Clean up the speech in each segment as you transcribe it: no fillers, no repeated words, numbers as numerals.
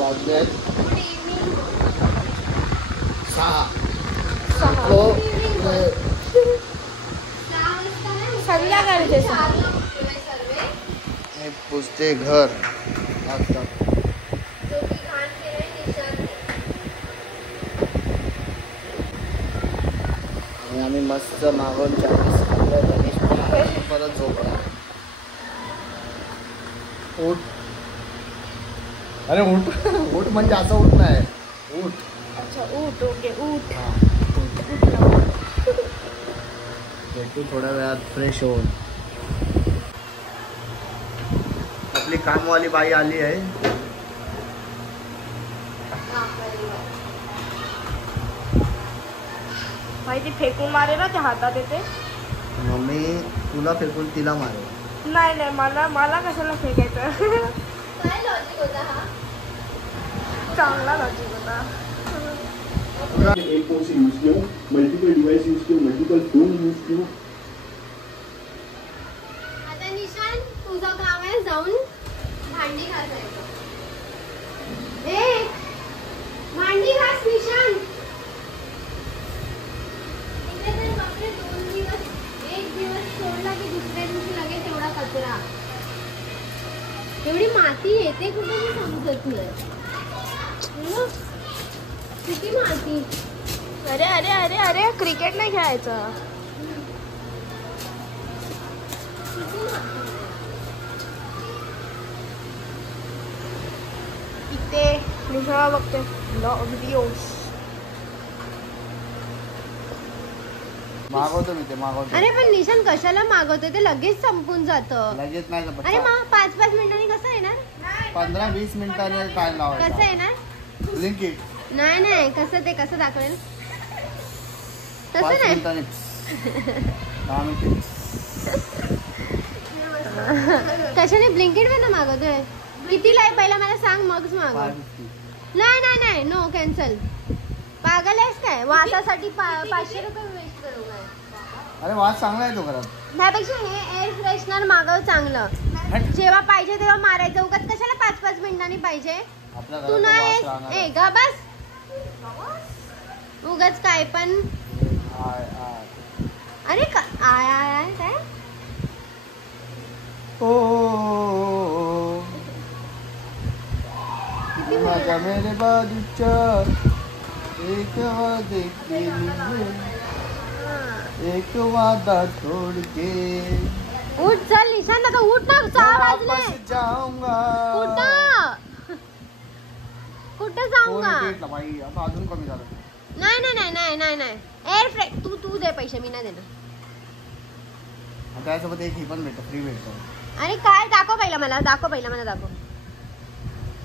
वाजले आहेत 6. संध्याकाळचे पुसते घर आता. आणि आम्ही मस्त मागून 40 परत झोपला. उठ. अरे उठ. उठ म्हणजे असं उठ नाही. उठ. अच्छा उठ. ओके उठ. भेटू थोड्या वेळात फ्रेश होऊन. आपली कामवाली बाई आली आहे. माहिती फेकून मारे ना त्या हातात येते. मम्मी तुला फेकून तिला मारे. नाही नाही मला कशाला फेकायचं. काय लॉजिक होता हा? चांगला लॉजिक होता. एक फोन से यूज किया, मल्टीपल डिवाइस यूज किया, मल्टीपल फोन यूज किया. आता निशान तुझं काम आहे जाऊन भांडी घासायचं. ए भांडी घास निशान. इथे तर बापरे 2 दिवस 1 दिवस सोडला की दुसऱ्या दिवशी लगेच एवढा कचरा. एवढी माती येते कुठे मी समजत नाही. किती माती. अरे अरे अरे अरे क्रिकेट नाही खेळायचं. किती माती. इथे निशा बघते व्हिडिओज. मागवतो मी ते मागवतो. अरे पण निशान कशाला मागवते ते लगेच संपून जातं. लगेच नाही का. अरे मग 5-5 मिनिटांनी कसं येणार. 15-20 मिनिटांनी काय लावायचं. कसं येणार. ब्लिंकिट. नाही नाही कसं ते कसं दाखवेल 5 तसं नाही. मिनिटांनी 10 मिनिटे. कशाने ब्लिंकिट मध्ये मागवतोय. कितीला आहे पहिला मला सांग मगच मागव. 550. नाही नाही नाही नो कॅन्सल. पागल आहेस काय. वासासाठी 500 रुपये वेस्ट करू काय. अरे वास चांगला आहे तो घरात. त्यापेक्षा हे एअर फ्रेशनर मागव चांगलं. जेव्हा पाहिजे तेव्हा मारायचं. उगाच कशाला 5-5 मिनिटांनी पाहिजे. आपल्या तू घरात नाही वास राहणार. ए गा बस. उगाच काय पण. आय. अरे आय आय आय काय. ओ किती माझ्या मेरे बाजूच्या एक वादे केली, एक वादा तोड के उठ चल निशान आता उठ ना. 6 वाजले. वापस जाऊंगा. कुठं जाऊंगा. बाई आता अजून कमी झालं. नाही नाही नाही नाही नाही नाही एअर फ्रेश. तू दे पैसे मी नाही देणार. त्यासोबत एक ही पण भेटत फ्री भेटत. अरे काय दाखव पहिला मला. दाखव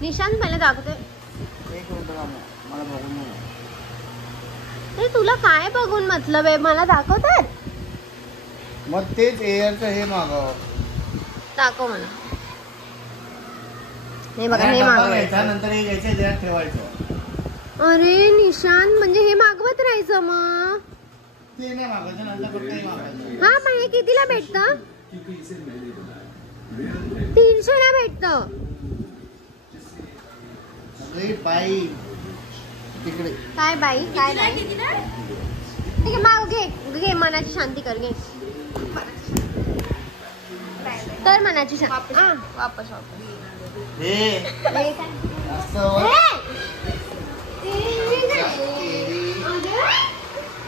निशान पहिला दाखवते. 1 मिनिट मला बघून नाही. अरे तुला काय बघून मतलब आहे. मला दाखवतात. मग तेच एअरचं हे मागव. दाखव मला. हे बघा हे मागवायचं. नंतर हे घ्यायचं त्यात ठेवायचं. अरे निशान म्हणजे हे मागवत राहायचं मग. ते नाही मागायचं नंतर फक्त हे मागायचं. हा पण हे कितीला भेटतं. 300 ला भेटतं. अरे बाई तिकडे काय बाई ठीक आहे माग घे मनाची शांती कर. घे तर मनाची शांती. वापस हे असं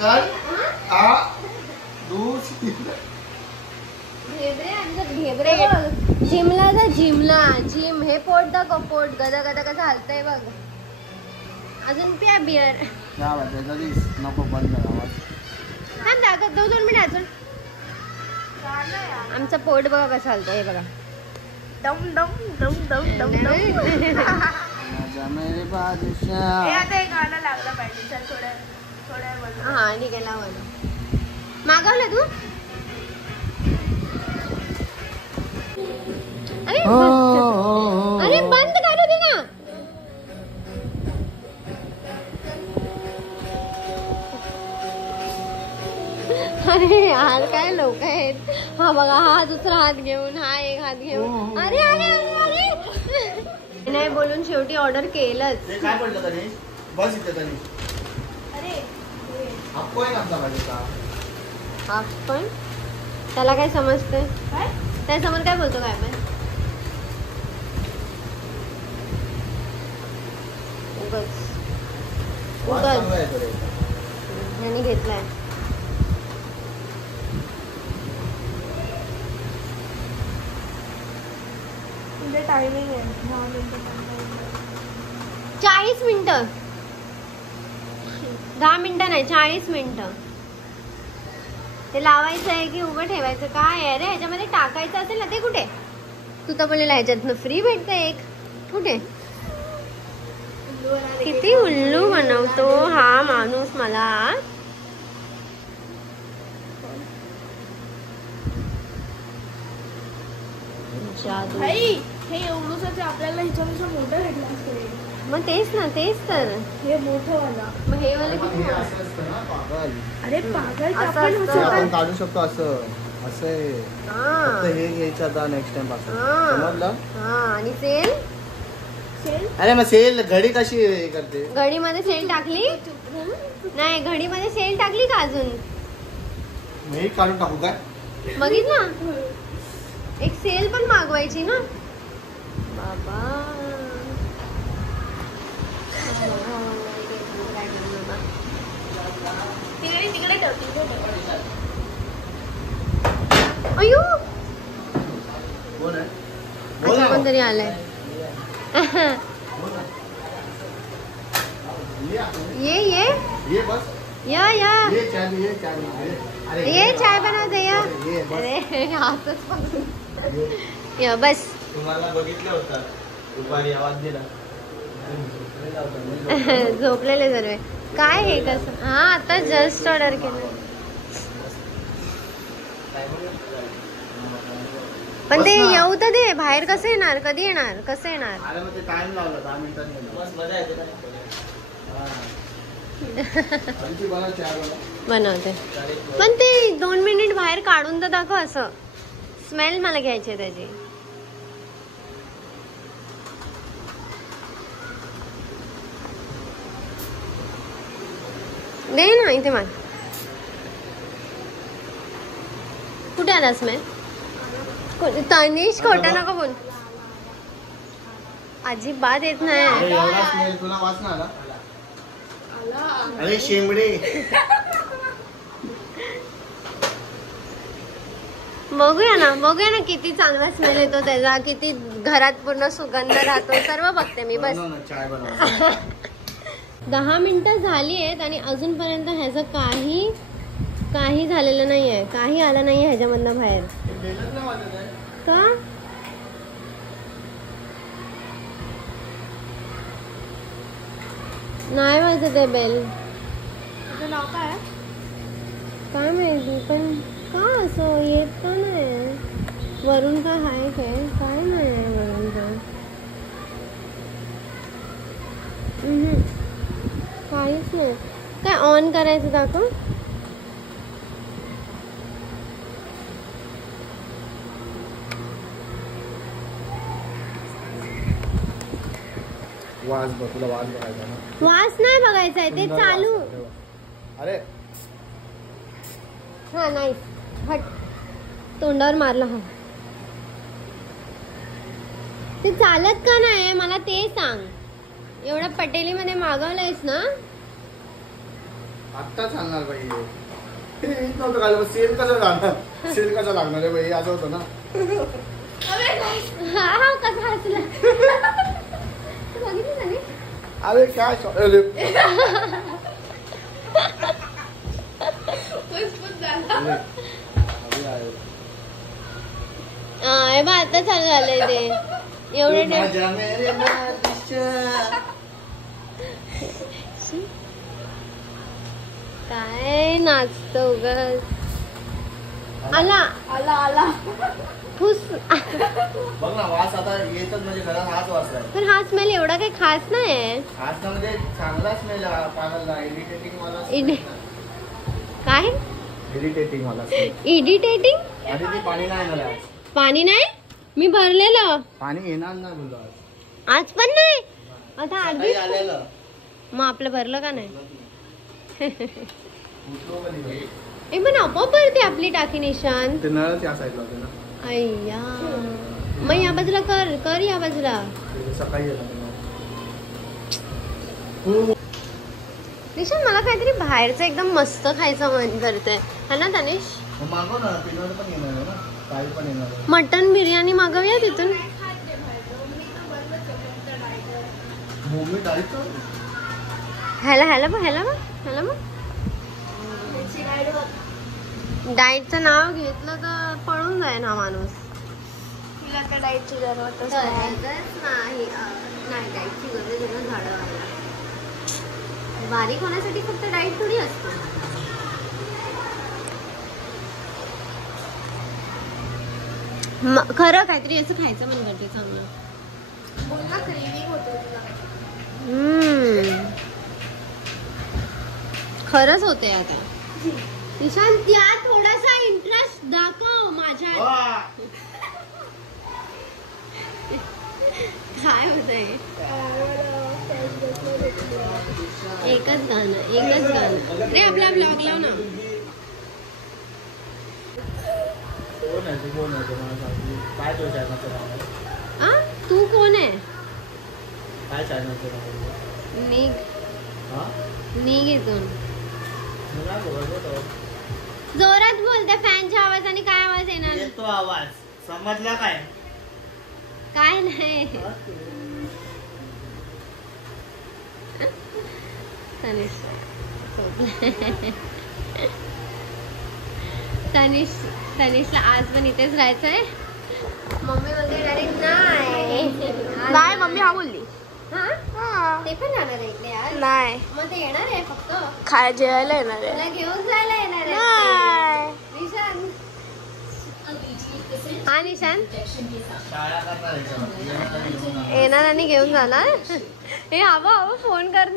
कर आ दूसरी जिमला जा. जिम हे पोट दाखव. पोट गदा कसं हलतंय बघ. अजून प्या बिअर. क्या बात आहे. नको बंद आवाज. थांब दाखव 2 मिनिट अजून. आमचं पोट बघा कसं हलतंय. हे बघा. डम डम डम डम डम डम. माझ्या मेरे बादशाह. आता एक गाणं लागलं पाहिजे. चल थोड्या हा ठीक आहे लावा. मागवलं तू. अरे बंद करू दे ना. अरे यार काय लोक आहेत. हा बघा, हा दुसरा हात घेऊन, हा एक हात घेऊन. अरे अरे अरे अरे नाही बोलून शेवटी ऑर्डर केलंच. ते काय पडलं तरी बस इथे तरी अरे आपण आमचा भाजीचा हाफ पण त्याला काय समजतंय? काय त्यासमोर काय बोलतो काय पण उगाच ह्यानी घेतलाय. तुझे टायमिंग आहे 10 मिनिटं 40 मिनिटं 10 मिनिटं नाही 40 मिनिटं. ते लावायचं आहे की उभं ठेवायचं काय आहे रे? ह्याच्यामध्ये टाकायचं असेल ना ते कुठे? तू तर बोललेला ह्याच्यातनं फ्री भेटतं एक. कुठे? किती उल्लू बनवतो हा माणूस मला. जादू. भाई हे एवढंच आपल्याला ह्याच्यापेक्षा मोठं भेटलं असतं. मग तेच ना, तेच तर. हे मोठं वाला. मग हे वाला पण किती हे मोठं? असं असतं ना पागल. अरे पागल असं आपण असतं. ते असं आपण काढू शकतो असं असं आहे. हा. फक्त हे घ्यायचं आता नेक्स्ट टाइम पासून हा. समजलं. हा आणि सेल सेल अरे मग सेल घडी कशी हे करते. घडीमध्ये सेल टाकली नाही, घडीमध्ये सेल टाकली का अजून? मी काढून टाकू काय. बघित ना, एक सेल पण मागवायची ना बाबा. तिकडे तिकडे ठेव. अयो कोण आहे बोल अच्छा ना. कोणतरी आलंय. बोल ना. ये आपण. ये ये बस या ये चाय भी, ये चाय भी. अरे ये चाय बनवते या. ये बस. अरे हातच पकडून या बस. तुम्हाला बघितलं होतं दुपारी आवाज दिला. झोपलेले सर्व. काय हे कसं? हा आता जस्ट ऑर्डर केलं. पण ते येऊ तर दे. बाहेर कसं येणार? कधी येणार? कसं येणार? अरे मग ते टाइम लावला 10 मिनिटांनी येणार. बस मजा येते ना. बनव चाय बनव. बनवते पण ते 2 मिनिट बाहेर काढून तर दाखव. असं स्मेल मला घ्यायची आहे त्याची. दे ना इथे मला. कुठे आला स्मेल? तनिष खोटा नको बोल. अजिबात येत अरे नाही. एवढा स्मेल तुला वाचना आला. अरे शेंबडे. बघूया ना किती चांगला स्मेल येतो त्याचा, किती घरात पूर्ण सुगंध राहतो. सर्व बघते मी. बस बनव ना, चाय बनव. 10 मिनिटं झाली आहेत आणि अजूनपर्यंत ह्याचं काही झालेलं नाहीये. काही आलं नाहीये ह्याच्यामधनं बाहेर. बेलच नाही वाजत आहे. का? नाही वाजत आहे बेल. तुझं नाव काय आहे? काय माहिती पण का असं येत का नाही? वरून का हाय काय नाही आहे वरून तर. काहीच नाही. काय ऑन करायचं दाखव. वाज बघ, तुला वाज बघायचा ना. वास नाही बघायचा आहे, ते सुंदर चालू. वास आहे. अरे हा नाही हट. तोंडावर मारला. हा ते चालत का नाही मला ते सांग. एवढ्या पटेलीमध्ये मागवलंयस ना. आत्ता चालणार बाई. नव्हतं काय सेल कसं जाणार. सेल कसं लागणार आहे बाई. असं होतं ना. हा कसा हसला. बघितलं ना मी. अरे काय अरे हे बघ आता चालू झालंय ते. एवढे माझ्या मेरे बादशाह. काय नाचतो उगाच. आला आला आला. फुस. बघ ना वास आता येतच म्हणजे घरात हाच वास आहे. पण हा स्मेल एवढा काही खास नाही. हाच म्हणजे चांगला स्मेल पागलला इरिटेटिंग वाला काय इरिटेटिंग मला. इरिटेटिंग. आधी ती पाणी नाही येणार आज. पाणी नाही, मी भरलेलं. पाणी येणार नाही बोललो आज. आज पण नाही. आता आधी आलेलं. मग आपलं भरलं का नाही? उठलो पण नाही. ए पण आपोआप भरते आपली टाकी निशान. ते नळच या साईडला होते ना. अय्या, मग या बाजूला कर या बाजूला. सकाळी येणार. निशान मला काहीतरी बाहेरचं एकदम मस्त खायचं मन करतंय, है ना तनिष? मागव ना, पिनर पण येणार आहे ना, काही पण येणार आहे. मटन बिर्याणी मागवूया तिथून. मूवी डायरेक्ट ह्याला बघ. डाएटचं नाव घेतलं तर पळून जाईल हा माणूस. तिला काय डाएटची जरूरतच नाही. नाही डाएटची गरज आहे ना झाडं व्हायला. बारीक होण्यासाठी फक्त डाएट थोडी असते. खरं काहीतरी असं खायचं मन करते चांगलं. बोल ना, क्रेविंग होते तुला. खरंच होते आता. निशांत, त्या थोडासा इंटरेस्ट दाखव माझ्या. काय होतंय? एकच गाणं. रे आपला ब्लॉग लाव ना. काय तो चॅनलचं नाव आहे? आ तू कोण आहे? काय चॅनलचं नाव आहे? निघ इथून. मला बोलतो तो. जोरात बोलते. फॅनच्या आवाजाने काय आवाज येणार? येतो आवाज. समजला काय? काय नाही. तनिषला आज पण इथेच राहायचंय. मम्मी बोलते डायरेक्ट नाही, मम्मी हा बोलली. हा, हा. ते पण जाणार आहे इकडे आज. नाही, मग ते येणार आहे फक्त खाय जेवायला येणार आहे. तुला घेऊन जायला येणार आहे. नाही. निशान. हा निशान शाळा करणार आहे. येणार आणि घेऊन जाणार. हे हवं फोन कर.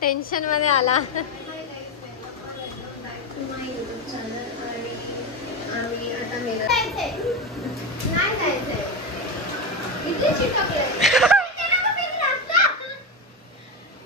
टेन्शन मध्ये आला.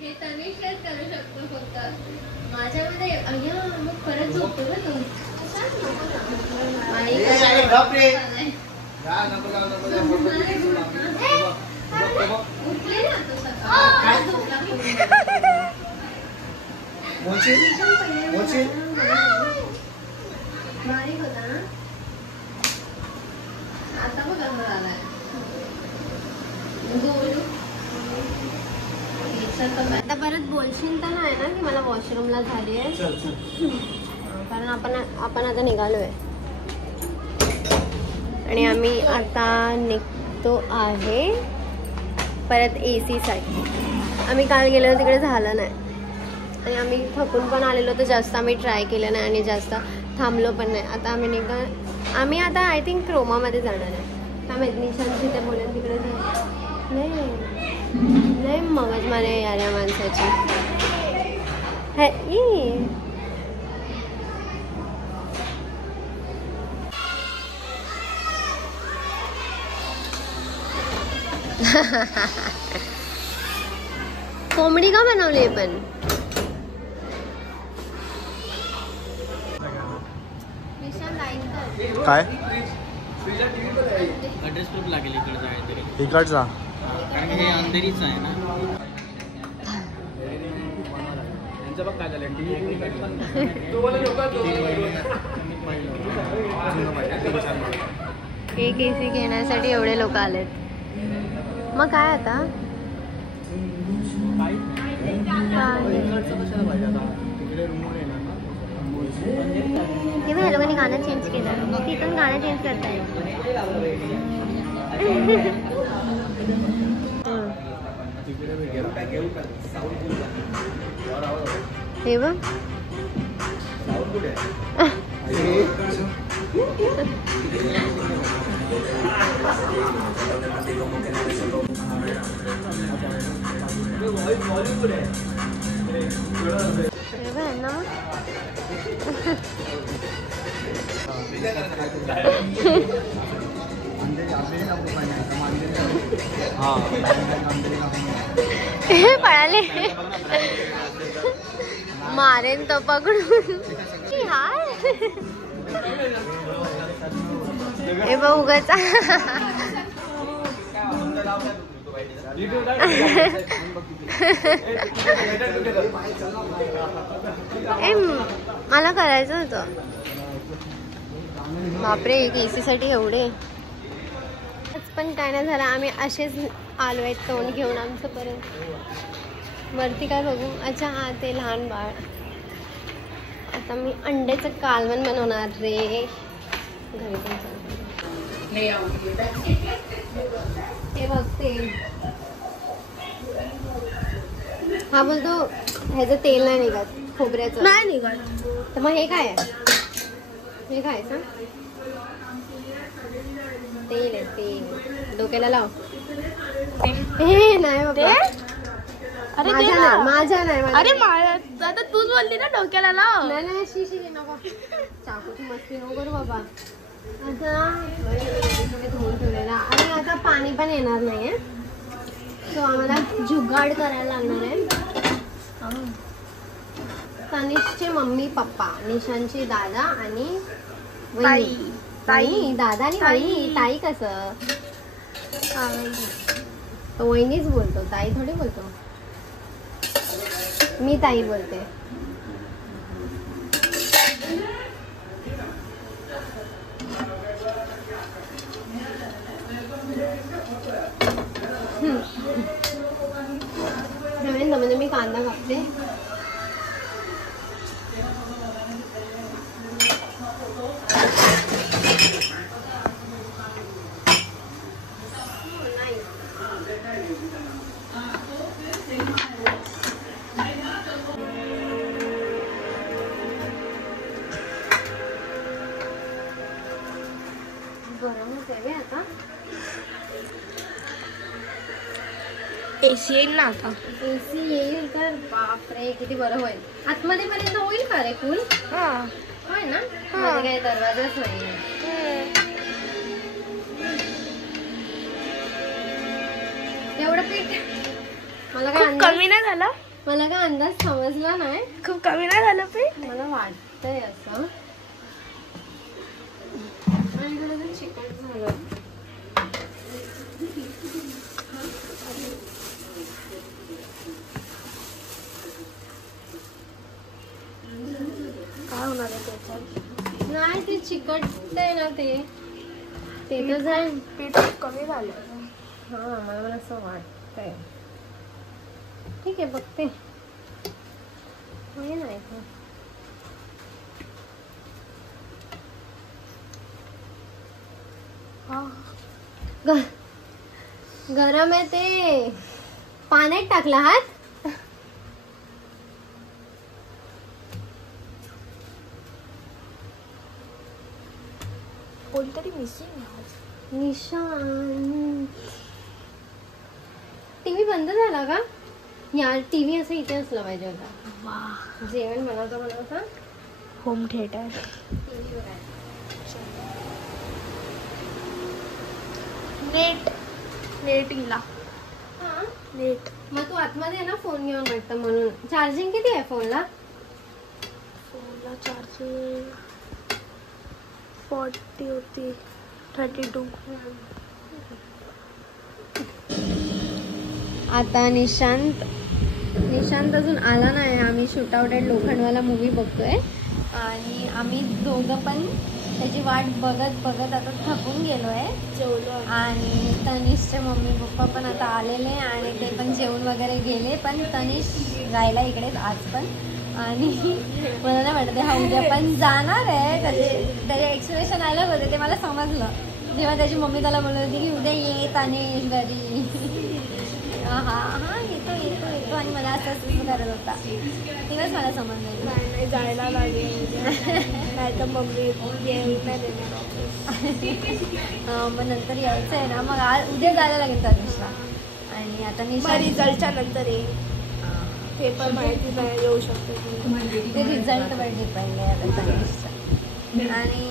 हे तनिषच करू शकतो फक्त. माझ्यामध्ये अय्या मग परत झोपतो ना तू. उठले ना तो सकाळी. बारीक होता ना, आता बघ कसं झालाय. आता परत बोलशील तर नाही ना की मला वॉशरूमला झाली आहे? कारण आपण आता निघालोय आणि आम्ही आता निघतो आहे परत AC साठी. आम्ही काल गेलो तिकडे झालं नाही आणि आम्ही थकून पण आलेलो तर जास्त आम्ही ट्राय केलं नाही आणि जास्त थांबलो पण नाही. आता आम्ही आता आय थिंक क्रोमामध्ये जाणार आहे. त्या मैत्रिणीशांशी ते बोलेल तिकडे नाही मगज मारे यार या माणसाची. कोंबडी का बनवली पण? काय ॲड्रेस प्रूफ लागेल इकडे जायचं. इकडचा कारण हे अंधेरीच आहे ना. यांचं बघ काय झालं. एक AC घेण्यासाठी एवढे लोक आलेत. मग काय आता तेव्हा या लोकांनी गाणं चेंज केलं. तिथून गाणं चेंज करता येईल. हे बघ ना पळाले मारेन तो पकडून. हे बघ उगाच मला करायचं होतं. बापरे, एक एसी साठी एवढे. पण काय नाही झालं, आम्ही असेच आलो आहेत तोंड घेऊन आमचं पर्यंत. वरती काय बघू? अच्छा हा ते लहान बाळ. आता मी अंड्याचं कालवण बनवणार रे घरी. पण हे बघते हा बोलतो ह्याचं तेल नाही निघत, खोबऱ्याचं नाही निघत. तर मग हे काय आहे? हे काय सांग? तेल आहे तेल, डोक्याला लाव. हे नाही बाबा, अरे माझ्या नाही, माझ्या नाही. अरे माझ्या आता तूच बोलली ना डोक्याला लाव. नाही नाही, शी नको, चाकूची मस्ती नको करू बाबा. आता धुवून ठेवलेला आणि आता पाणी पण येणार नाहीये, सो आम्हाला जुगाड करायला लागणार आहे. तनिषचे मम्मी पप्पा, निशांची दादा आणि वहिनी. ताई, दादा आणि वहिनी. ताई कसं? तो वहिनीच बोलतो, ताई थोडी बोलतो. मी ताई बोलते. म्हणजे मी कांदा कापते. गरमच आहे आता. एसी येईल ना आता. एसी येईल तर बापरे किती बरं होईल. आतमध्ये पर्यंत होईल का रे फुल? होय ना. मध्ये काही दरवाजाच नाही. एवढं पीठ मला काय कमी नाही झालं. मला काय अंदाज समजला नाही. खूप कमी नाही झालं पीठ. मला वाटतंय असं. आणि चिकट झालं. काय होणार आहे त्याच्यात? नाही ते चिकट आहे ना, ते तर जाईल. पीठ कमी झालं. हा मला असं वाटतंय. ठीक आहे बघते. नाही गरम आहे ते. पाण्यात टाकला हात. कोणतरी मिसिंग आज. निशान. टीव्ही बंद झाला का यार? टीव्ही असं इथे असलं पाहिजे होता. जेवण बनवता होम थिएटर. नेट गेला. नेट. मग तू आतमध्ये आहे ना फोन घेऊन वाटतं म्हणून. चार्जिंग किती आहे फोनला? फोनला चार्जिंग 40 होती. 32. आता निशांत अजून आला नाही. आम्ही shoot out at Lokhandwala movie बघतोय आणि आम्ही दोघं पण त्याची वाट बघत आता थकून गेलो आहे. जेवलो. आणि तनिषचे मम्मी पप्पा पण आता आलेले आणि ते पण जेवण वगैरे गेले. पण तनिष राहिला इकडेच आज पण. आणि मला नाही वाटत हा उद्या पण जाणार आहे. त्याचे एक्सप्रेशन अलग होते, ते मला समजलं जेव्हा त्याची मम्मी त्याला बोलत होती की उद्या ये तनिष घरी. हा येतो आणि मला असं करत होता. तेव्हाच मला समजलं नाही जायला लागेल. नाही तर मम्मी येऊ नाही देणार. मग नंतर यायचं आहे ना. मग आज उद्या जायला लागेल तनिषला. आणि आता मी रिझल्टच्या नंतर येईल. ते पण माहिती नाही येऊ शकते. ते रिझल्टवर डिपेंड आहे आता तनिषचं. आणि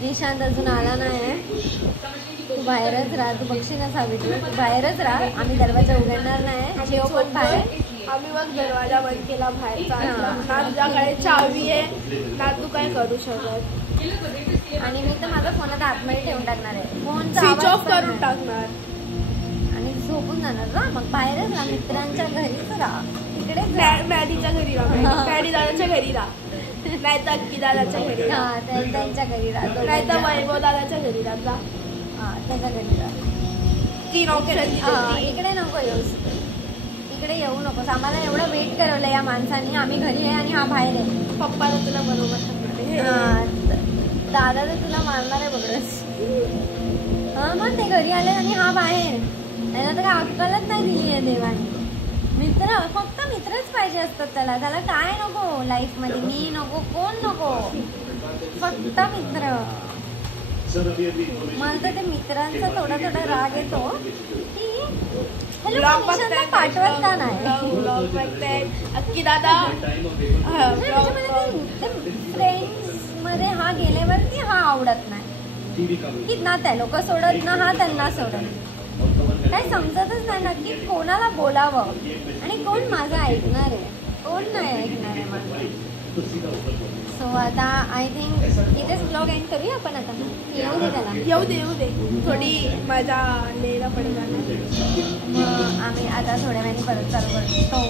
निशांत अजून आला नाही. तू बाहेरच राहा, तू बघशील ना सावित्री, तू बाहेरच राहा. आम्ही दरवाजा उघडणार नाही. जेव पण बाहेर. आम्ही मग दरवाजा बंद केला बाहेरचा. ना तुझ्याकडे चावी आहे ना तू काय करू शकत. आणि मी तर माझा फोन आता आतमध्ये ठेवून टाकणार आहे. फोनचा स्विच आवाज ऑफ पण करून नाही. टाकणार. आणि झोपून जाणार ना मग. बाहेरच राहा, मित्रांच्या घरीच राहा. तिकडेच राहा. मॅडीच्या घरी राहा. मॅडी दादाच्या घरी राहा. नाही तर अक्की दादाच्या घरी राहा. हा, त्यांच्या घरी राहा. नाही तर वैभव दादाच्या घरी राहा. हा, त्याच्या घरी राहा. 3 ऑप्शन. हा, इकडे नको येऊस. इकडे येऊ नकोस. आम्हाला एवढं वेट करवलं या माणसाने. आम्ही घरी आहे आणि हा बाहेर आहे. पप्पाला तुला बरोबर सांगणार. हा, दादा तर तुला मारणार आहे बघडच. हा, मग ते घरी आले आणि हा बाहेर. त्याला तर काय अक्कलच नाही दिली आहे देवाने. मित्र, फक्त मित्रच पाहिजे असतात त्याला. त्याला काय नको लाईफ मध्ये. मी नको, कोण नको, फक्त मित्र. मला तर ते मित्रांचा थोडा थोडा राग येतो की हॅलो निशांतला पाठवत का नाही. ब्लॉग बघताय अक्की दादा. फ्रेंड्स मध्ये हा गेल्यावरती हा आवडत नाही की ना त्या लोक सोडत ना हा त्यांना सोडत. काही समजतच नाही नक्की कोणाला बोलावं आणि कोण माझं ऐकणार आहे, कोण नाही ऐकणार आहे माझं. सो आता आय थिंक इथेच ब्लॉग एंड करूया आपण आता. येऊ दे त्याला. येऊ दे थोडी मजा लिहायला पडेल. मग आम्ही आता थोड्या वेळाने परत चालू करतो.